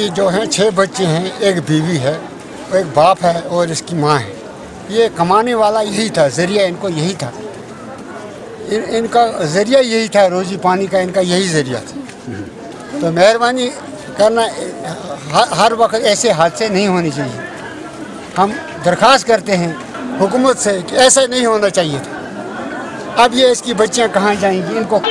जो हैं 6 बच्चे हैं, एक बीवी है, एक बाप है और इसकी माँ है। ये कमाने वाला यही था, ज़रिया इनको यही था। इनका ज़रिया यही था, रोज़ी पानी का इनका यही ज़रिया था। तो मेहरबानी करना, हर वक्त ऐसे हादसे नहीं होने चाहिए। हम दरख्वास्त करते हैं हुकूमत से कि ऐसा नहीं होना चाहिए था। अब ये इसकी बच्चियाँ कहाँ जाएंगी? इनको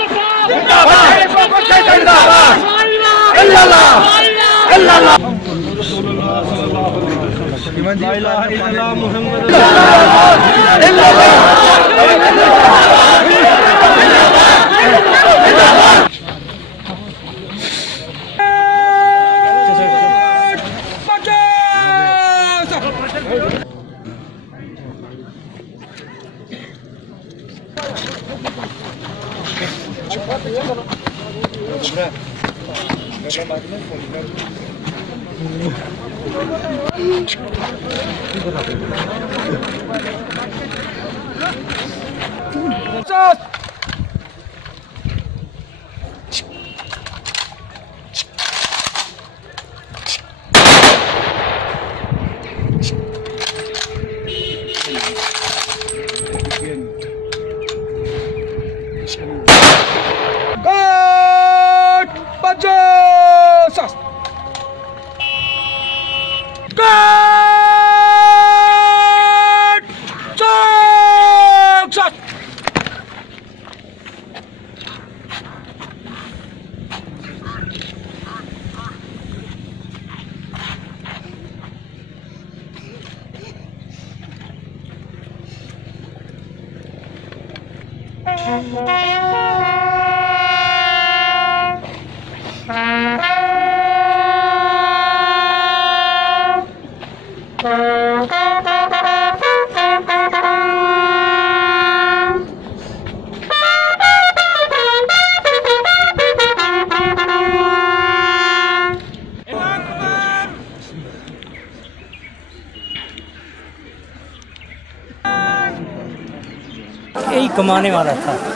यही कमाने वाला था।